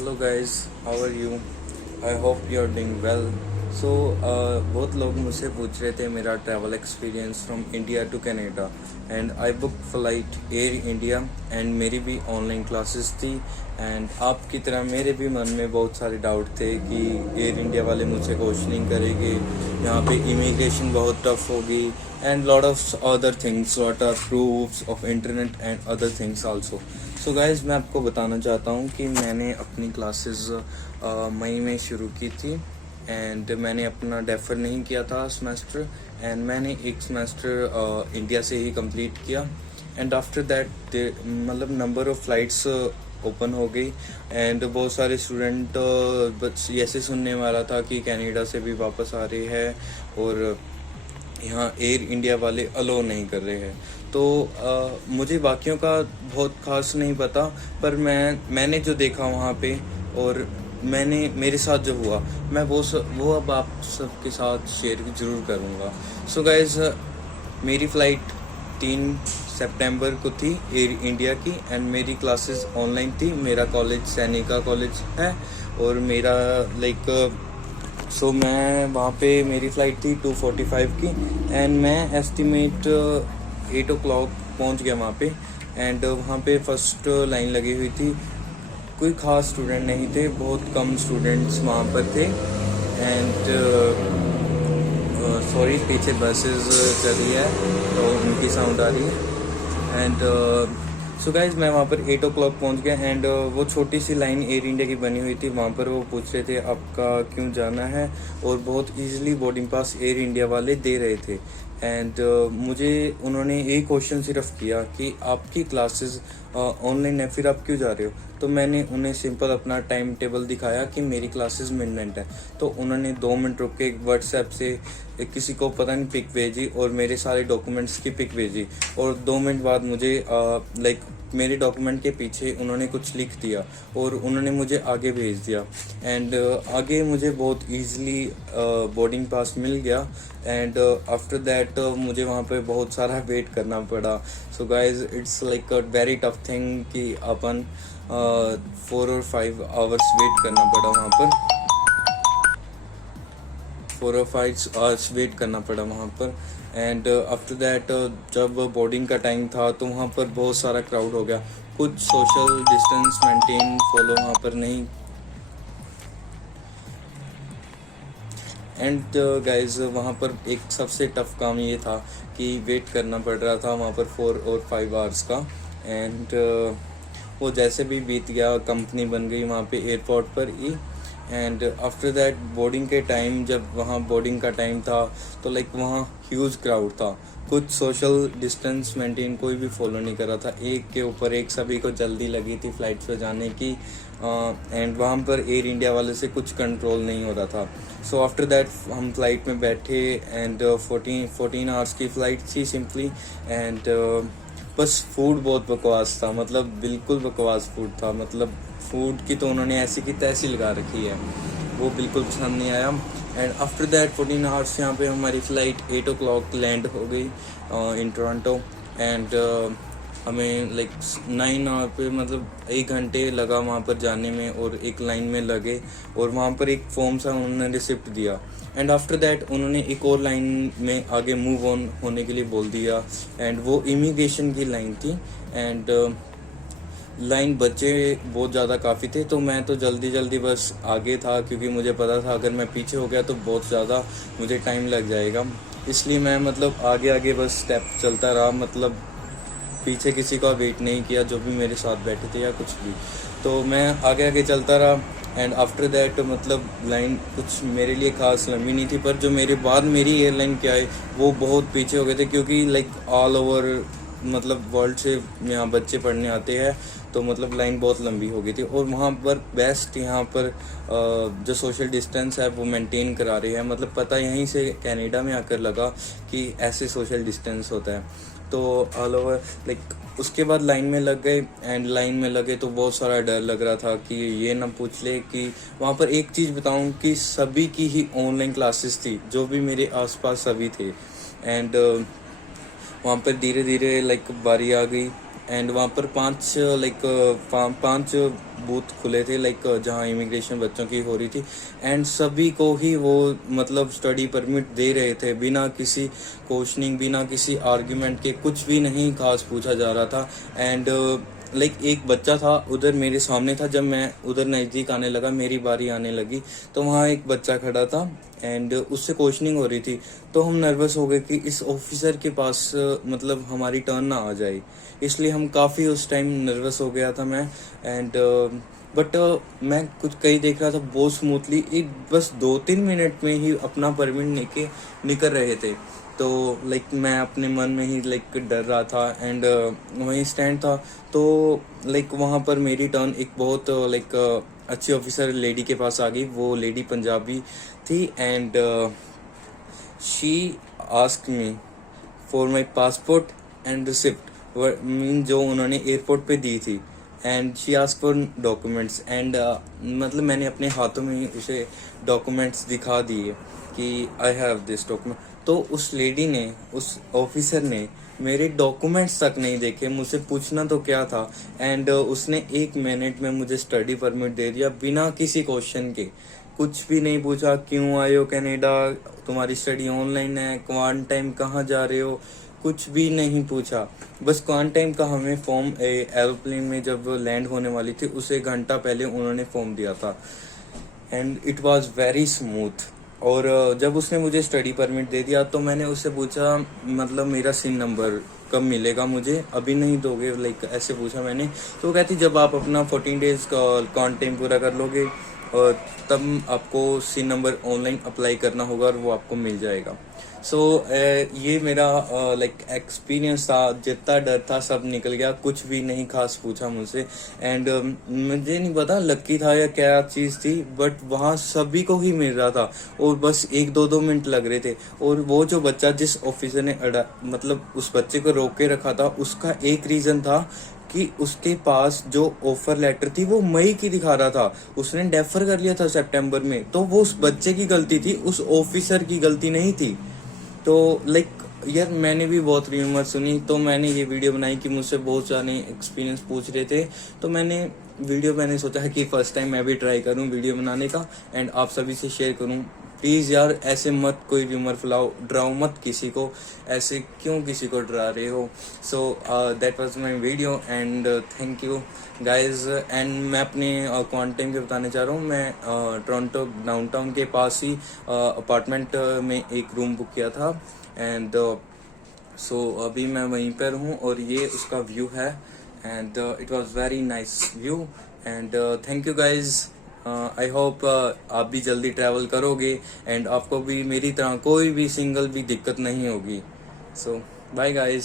Hello guys, how are you? I hope you are doing well. So बहुत लोग मुझसे पूछ रहे थे मेरा travel experience from India to Canada and I book flight Air India and मेरी भी ऑनलाइन क्लासेस थी। एंड आपकी तरह मेरे भी मन में बहुत सारे डाउट थे कि एयर इंडिया वाले मुझसे क्वेश्चनिंग करेंगे, यहाँ पे इमिग्रेशन बहुत टफ होगी and lot of other things, lot of proofs of internet and other things also. So guys, मैं आपको बताना चाहता हूँ कि मैंने अपनी क्लासेस मई में शुरू की थी एंड मैंने अपना डेफर नहीं किया था सेमेस्टर एंड मैंने एक सेमेस्टर इंडिया से ही कंप्लीट किया। एंड आफ्टर दैट मतलब नंबर ऑफ़ फ़्लाइट्स ओपन हो गई एंड बहुत सारे स्टूडेंट बस ऐसे सुनने वाला था कि कनाडा से भी वापस आ रहे हैं और यहाँ एयर इंडिया वाले अलो नहीं कर रहे हैं। तो मुझे बाकियों का बहुत ख़ास नहीं पता, पर मैंने जो देखा वहाँ पे और मैंने मेरे साथ जो हुआ, मैं वो अब आप सबके साथ शेयर ज़रूर करूँगा। सो गाइज़, मेरी फ़्लाइट 3 सितंबर को थी एयर इंडिया की एंड मेरी क्लासेस ऑनलाइन थी। मेरा कॉलेज सैनिका कॉलेज है और मेरा मैं वहाँ पे मेरी फ़्लाइट थी 2:45 की एंड मैं एस्टिमेट 8 o'clock पहुँच गया वहाँ पे। एंड वहाँ पे फर्स्ट लाइन लगी हुई थी। कोई ख़ास स्टूडेंट नहीं थे, बहुत कम स्टूडेंट्स वहाँ पर थे। एंड सॉरी, पीछे बसेस चल रही है तो उनकी साउंड आ रही है। एंड सो गाइज, मैं वहाँ पर 8 o'clock पहुँच गया एंड वो छोटी सी लाइन एयर इंडिया की बनी हुई थी। वहाँ पर वो पूछ रहे थे आपका क्यों जाना है और बहुत easily boarding pass air India वाले दे रहे थे। एंड मुझे उन्होंने एक क्वेश्चन सिर्फ किया कि आपकी क्लासेस ऑनलाइन है, फिर आप क्यों जा रहे हो? तो मैंने उन्हें सिंपल अपना टाइम टेबल दिखाया कि मेरी क्लासेस मिडनाइट है। तो उन्होंने 2 मिनट रुक के व्हाट्सएप से किसी को पता नहीं पिक भेजी और मेरे सारे डॉक्यूमेंट्स की पिक भेजी और 2 मिनट बाद मुझे मेरे डॉक्यूमेंट के पीछे उन्होंने कुछ लिख दिया और उन्होंने मुझे आगे भेज दिया। एंड आगे मुझे बहुत ईज़िली बोर्डिंग पास मिल गया। एंड आफ्टर दैट मुझे वहाँ पे बहुत सारा वेट करना पड़ा। So guys, it's like a very tough thing कि अपन 4 और 5 आवर्स वेट करना पड़ा वहाँ पर। 4 और 5 आवर्स वेट करना पड़ा वहाँ पर। एंड आफ्टर दैट जब बोर्डिंग का टाइम था तो वहाँ पर बहुत सारा क्राउड हो गया। कुछ सोशल डिस्टेंस मेंटेन फॉलो वहाँ पर नहीं। एंड गाइज, वहाँ पर एक सबसे टफ काम ये था कि वेट करना पड़ रहा था वहाँ पर 4 और 5 आवर्स का। एंड वो जैसे भी बीत गया, कंपनी बन गई वहाँ पे एयरपोर्ट पर ही। एंड आफ्टर दैट बोर्डिंग के टाइम, जब वहाँ बोर्डिंग का टाइम था तो वहाँ ह्यूज क्राउड था। कुछ सोशल डिस्टेंस मेंटेन कोई भी फॉलो नहीं कर रहा था, एक के ऊपर एक सभी को जल्दी लगी थी फ़्लाइट पे जाने की। एंड वहाँ पर एयर इंडिया वाले से कुछ कंट्रोल नहीं हो रहा था। सो आफ्टर दैट हम फ़्लाइट में बैठे एंड 14 आवर्स की फ़्लाइट थी सिंपली। एंड बस फूड बहुत बकवास था, मतलब बिल्कुल बकवास फूड था। मतलब फूड की तो उन्होंने ऐसी की तैसी लगा रखी है, वो बिल्कुल पसंद नहीं आया। एंड आफ्टर दैट 14 आवर्स यहाँ पे हमारी फ़्लाइट 8 o'clock लैंड हो गई इन टोरंटो। एंड हमें 9 आवर पे, मतलब 1 घंटे लगा वहाँ पर जाने में और एक लाइन में लगे और वहाँ पर एक फॉर्म सा उन्होंने रिसिप्ट दिया। एंड आफ्टर दैट उन्होंने एक और लाइन में आगे मूव ऑन होने के लिए बोल दिया एंड वो इमिग्रेशन की लाइन थी। एंड लाइन बच्चे बहुत ज़्यादा काफ़ी थे, तो मैं तो जल्दी जल्दी बस आगे था क्योंकि मुझे पता था अगर मैं पीछे हो गया तो बहुत ज़्यादा मुझे टाइम लग जाएगा। इसलिए मैं मतलब आगे आगे बस स्टेप चलता रहा, मतलब पीछे किसी का वेट नहीं किया जो भी मेरे साथ बैठे थे या कुछ भी। तो मैं आगे आगे चलता रहा। एंड आफ्टर दैट मतलब लाइन कुछ मेरे लिए खास लंबी नहीं थी, पर जो मेरे बाद मेरी एयरलाइन क्या है वो बहुत पीछे हो गए थे क्योंकि ऑल ओवर मतलब वर्ल्ड से यहाँ बच्चे पढ़ने आते हैं, तो मतलब लाइन बहुत लंबी हो गई थी। और वहाँ पर बेस्ट यहाँ पर जो सोशल डिस्टेंस है वो मेंटेन करा रहे हैं, मतलब पता यहीं से कनाडा में आकर लगा कि ऐसे सोशल डिस्टेंस होता है। तो ऑल ओवर उसके बाद लाइन में लग गए। एंड लाइन में लगे तो बहुत सारा डर लग रहा था कि ये ना पूछ ले कि वहाँ पर एक चीज़ बताऊँ कि सभी की ही ऑनलाइन क्लासेस थी, जो भी मेरे आसपास सभी थे। एंड वहाँ पर धीरे धीरे बारी आ गई एंड वहाँ पर पांच बूथ खुले थे लाइक जहाँ इमिग्रेशन बच्चों की हो रही थी, एंड सभी को ही वो मतलब स्टडी परमिट दे रहे थे बिना किसी क्वेश्चनिंग, बिना किसी आर्ग्यूमेंट के, कुछ भी नहीं खास पूछा जा रहा था। एंड लाइक एक बच्चा था उधर मेरे सामने था, जब मैं उधर नज़दीक आने लगा, मेरी बारी आने लगी, तो वहाँ एक बच्चा खड़ा था एंड उससे क्वेश्चनिंग हो रही थी। तो हम नर्वस हो गए कि इस ऑफिसर के पास मतलब हमारी टर्न ना आ जाए, इसलिए हम काफ़ी उस टाइम नर्वस हो गया था मैं। एंड बट मैं कुछ कहीं देख रहा था बहुत स्मूथली, एक बस 2-3 मिनट में ही अपना परमिट लेके निकल रहे थे। तो लाइक मैं अपने मन में ही लाइक डर रहा था एंड वहीं स्टैंड था। तो लाइक वहाँ पर मेरी टर्न एक बहुत लाइक अच्छी ऑफिसर लेडी के पास आ गई। वो लेडी पंजाबी थी and she asked me for my passport and receipt, mean जो उन्होंने एयरपोर्ट पे दी थी। And she ask for documents and मतलब मैंने अपने हाथों में ही उसे डॉक्यूमेंट्स दिखा दिए कि आई हैव दिस डॉक्यूमेंट। तो उस लेडी ने, उस ऑफिसर ने मेरे डॉक्यूमेंट्स तक नहीं देखे, मुझसे पूछना तो क्या था। एंड उसने 1 मिनट में मुझे स्टडी परमिट दे दिया बिना किसी क्वेश्चन के। कुछ भी नहीं पूछा, क्यों आए हो कनाडा, तुम्हारी स्टडी ऑनलाइन है, क्वारंटाइन कहाँ जा रहे हो, कुछ भी नहीं पूछा। बस क्वारंटाइन का हमें फॉर्म एरोप्लेन में जब लैंड होने वाली थी उससे 1 घंटा पहले उन्होंने फॉर्म दिया था। And it was very smooth. और जब उसने मुझे स्टडी परमिट दे दिया तो मैंने उससे पूछा मतलब मेरा सिन नंबर कब मिलेगा मुझे, अभी नहीं दोगे, लाइक ऐसे पूछा मैंने। तो वो कहती जब आप अपना 14 डेज का क्वारंटाइन पूरा कर लोगे और तब आपको सिन नंबर ऑनलाइन अप्लाई करना होगा और वो आपको मिल जाएगा। सो ये मेरा लाइक एक्सपीरियंस था। जितना डर था सब निकल गया, कुछ भी नहीं खास पूछा मुझसे। एंड मुझे नहीं पता लक्की था या क्या चीज़ थी, बट वहाँ सभी को ही मिल रहा था और बस 1-2 मिनट लग रहे थे। और वो जो बच्चा जिस ऑफिसर ने मतलब उस बच्चे को रोक के रखा था, उसका एक रीज़न था कि उसके पास जो ऑफर लेटर थी वो मई की दिखा रहा था, उसने डेफर कर लिया था सितंबर में। तो वो उस बच्चे की गलती थी, उस ऑफिसर की गलती नहीं थी। तो लाइक यार मैंने भी बहुत र्यूमर सुनी, तो मैंने ये वीडियो बनाई कि मुझसे बहुत सारे एक्सपीरियंस पूछ रहे थे। तो मैंने सोचा है कि फर्स्ट टाइम मैं भी ट्राई करूं वीडियो बनाने का एंड आप सभी से शेयर करूं। प्लीज़ यार ऐसे मत कोई र्यूमर फैलाओ, डराओ मत किसी को, ऐसे क्यों किसी को डरा रहे हो। So that was my video and thank you guys. And मैं अपने क्वारंटाइन के बताने चाह रहा हूँ। मैं टोरंटो डाउनटाउन के पास ही अपार्टमेंट में एक रूम बुक किया था एंड सो अभी मैं वहीं पर हूँ और ये उसका व्यू है and it was very nice view and thank you guys. I hope आप भी जल्दी ट्रैवल करोगे एंड आपको भी मेरी तरह कोई भी सिंगल भी दिक्कत नहीं होगी। सो बाय गाइज।